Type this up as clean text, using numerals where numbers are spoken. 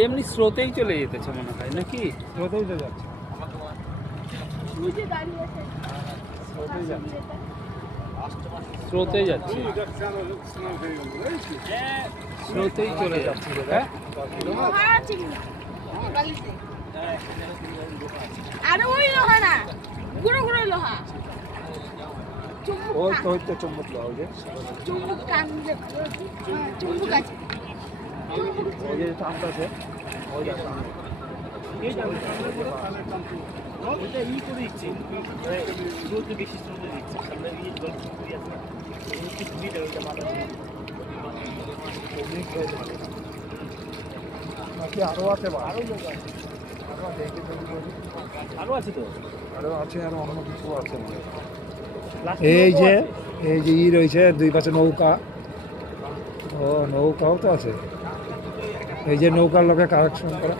এমনি স্রোতেই চলে যেতেছে মনে হয় নাকি? স্রোতেই তো যাচ্ছে, স্রোতেই যাচ্ছে, স্রোতেই চলে যাচ্ছে। হ্যাঁ আরে ওই লোহা না, গুঁড়ো গুঁড়ো লোহা। ওই তো চুম্বক লোহা, ওই যে চুম্বক টানলে চুম্বক আছে, ওই যে টানতেছে, ওই দেখো ওইটা ই করে দিচ্ছে, স্রোতে বেশি স্রোতে দিচ্ছে, সামনে গিয়ে জল ফুটিয়ে আছে, একটু ঘুরিয়ে দেয় ওইটা মাথা দিয়ে। নাকি আরো আছে, আরও আছে তো, আরো আছে, আরো অন্য কিছু আছে মনে হয়। লাস্টে এই লোকও যে আছে। এই যে ই রয়েছে দুই পাশে নৌকা, ও নৌকাও তো আছে, এই যে নৌকার লোকে কালেকশন করা।